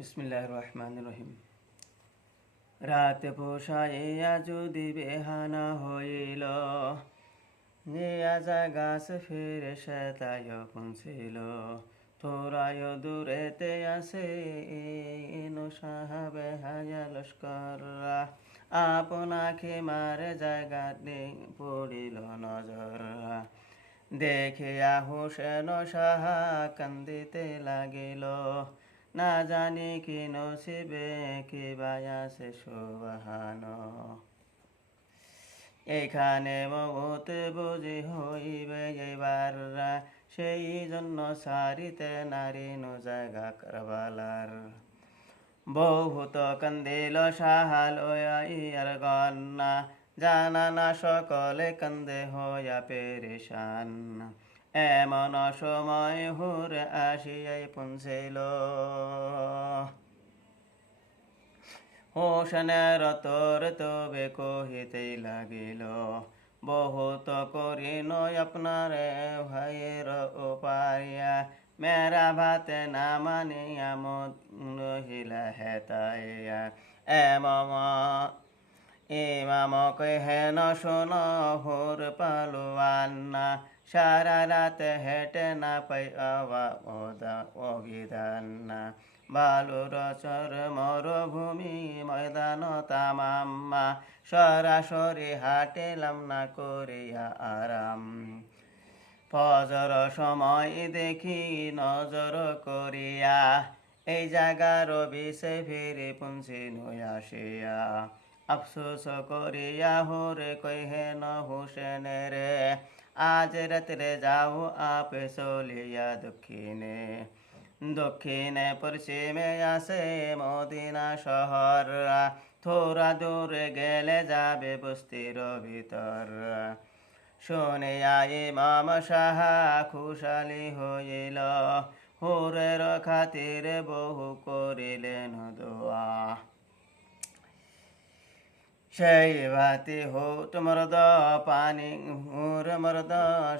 বিসমিল্লাহির রহমানির রহিম। রাত পোষাইয়া যদি বেহানা হইল, নিয়া গাছ ফিরে সেতায় পৌঁছিল। তোরায় দূরেতে আসে ইনু সাহাবে হায়া লস্কররা, আপনাকে মারে জায়গা পড়িল নজর। দেখিয়া হুসেন সাহা কান্দিতে লাগিল, না জানি কি নসিবে কি বায়াসে সুবহান। এখানে মৌত বুঝি হইবে এবার, সেই জন্য সারিতে নারী জায়গা কারবালার। বহুত কান্দিল সাহাল ইয়ার গন্না, জানা না সকলে কান্দে হইয়া পেরেশান। এমন সময় হুর আসিয়াই পৌঁছিল, হোসেনের তোর তবে কহিতেই লাগিল, বহুত করিন আপনার ভাইয়ের উপায়া, মেরা ভাতে না মানিয়া মহিলা হেতাইয়া। ইমাম হেন শোন হুর পালুয়ান্না, সারা রাত হেঁটে না পাই অবিধান। বালুর চর মরুভূমি ময়দান তামাম্মা, সরাসরি হাঁটিলাম না করিয়া আরাম। ফজর সময় দেখি নজর করিয়া, এই জায়গার বিষে ফিরে পৌঁছিন আসিয়া। আফসোস করিয়া হুরে কহেন হুসেনের, আজ রাত্রে যাও আপে চলিয়া দক্ষিণে। দক্ষিণে পশ্চিমে আসে মদিনা শহর, থোড়া দূরে গেলে যাবে বস্তির ভিতর। শুনিয়া ইমাম সাহা খুশালি হইল, হুরের খাতিরে বহু করিলেন দোয়া। সেই ভাতি হুট মরদ পানি হুর মরদ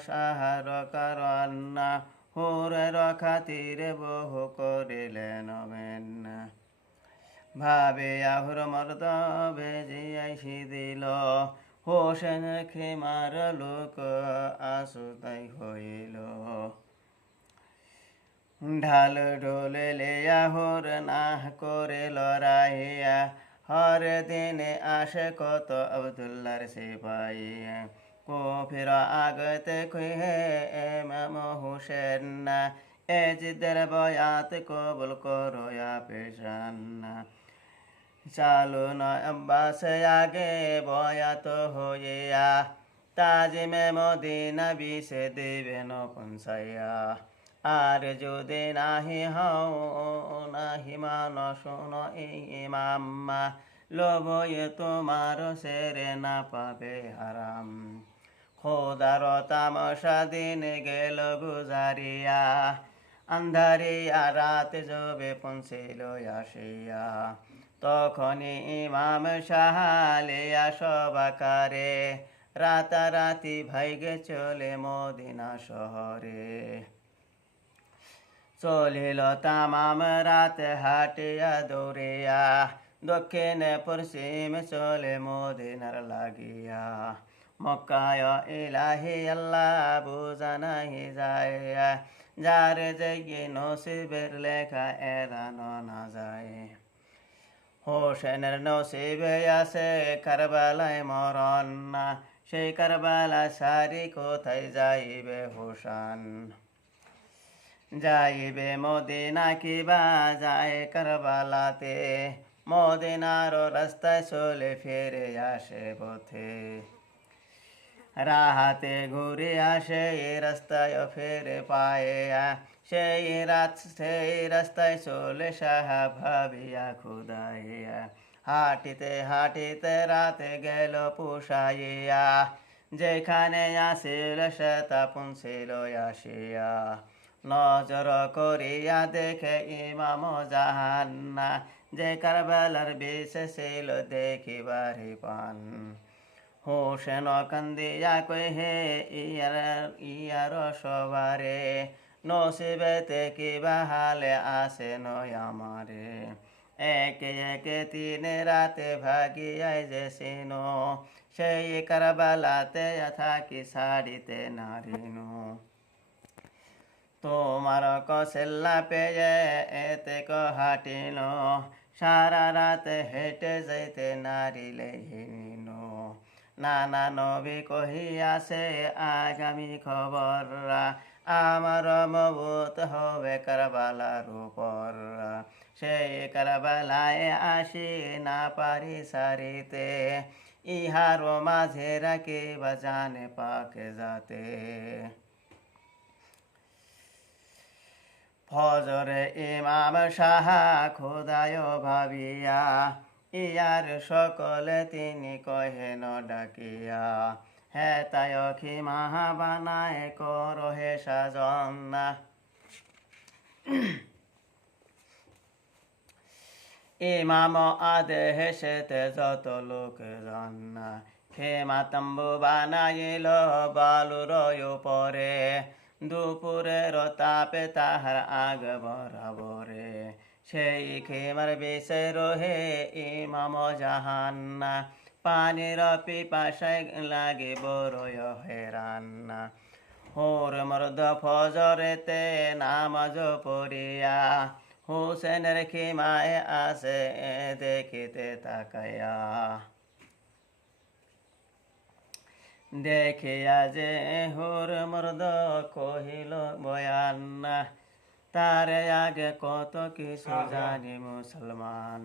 সাহার কারণ, হুরের খাতিরে বহু করিলেন মেন। ভাবিয়া হুর মরদ ভেজিয়াই দিল, হোসেন খেমার লোক আসুতাই হইল। ঢাল ঢোলে লেয়া হুর না করে লড়াইয়া, হর দিনে আসে কত আবদুল্লার সিপাহী। কফির আগতে কহে ইমাম হুসেন, এ জিদের বয়াত কবুল করয়া পেশান। চালু নয় আব্বাস আগে বয়াত হইয়া, তাজিমে মদিনা বিষে দেবেন পৌঁছাইয়া। আর যদি নাহি হও নাহি মান শোন ইমাম্মা, লোভয়ে তোমার সেরে না পাবে হারাম। খোদার তামসা দিন গেল গুজারিয়া, আন্ধারিয়া রাত জবে পৌঁছিল আসিয়া। তখনই ইমাম সাহালিয়া সবাকারে, রাতারাতি ভাইগে চলে মদিনা শহরে। চলিল তামাম রাত হাটিয়া দৌড়িয়া, দক্ষিণে পশ্চিম চলে মদিনার লাগিয়া। মক্কায় ইলাহি আল্লাহ বুঝা নাহি যায়, যার জেগে নসিবের লেখা এড়ানো না যায়। হোসেনের নসিবে আছে কারবালায় মরণ, সেই কারবালা সারি কোথায় যাইবে হোসেন। যাইবে মদিনা কিবা যায় কারবালাতে, মদিনার রাস্তায় চলে ফিরে আসে পথে। রাহাতে ঘুরে আসে এই রাস্তায় ফেরে পায়ে, সেই রাস্তায় চলে সাহা ভাবিয়া খুদাইয়া। হাঁটিতে হাঁটিতে রাতে গেল পুষাইয়া, যেখানে আসিল সেটা পৌঁছিল আসিয়া। নজর করিয়া দেখে ইমাম জাহান্না, যে কারবালার বিষে ছিল দেখিবারে পান। হোসেন কান্দিয়া কহে ইয়ার সবারে, নসিবেতে কিবা হালে আসে নয় আমারে একে একে 3 রাতে ভাগিয়াই যে সিনো সেই কারবালাতে থাকি ছাড়িতে নারিনু তোমার কসেল্লা পেয়ে এতে হাটিল সারা রাতে হেঁটে যাইতে নারিলে হিনিন নানা নবী কহিয়াছে আগামী খবর আমার মবুত হবে কারবালার উপর সেই কারবালায় আসি না পারি সারিতে ইহার মাঝে রাখি বা জানে পাকে যাতে ফজরে ইমাম সাহা খোদায় ভাবিয়া ইয়ার সকলে তিনি কহেন ডাকিয়া হে তাই খিমাহা বানায় করহে সাজন্না ইমাম আদে হেসেতে যত লোক রান্না খেমা তম্বু বানাইল বালুর উপরে দুপুরের তাপে তাহার আগ বরাবরে সেই খেমার বেশে রহে ইমাম জাহান্না পানির পিপাসায় লাগে বড় হেরান্না হোর মর্দ ফজরেতে নামাজ পড়িয়া হুসেনের খিমায় আসে দেখিতে তাকায়া দেখিয়া যে হুর মর্দ কহিল বয়ান তার আগে কত কিছু জানি মুসলমান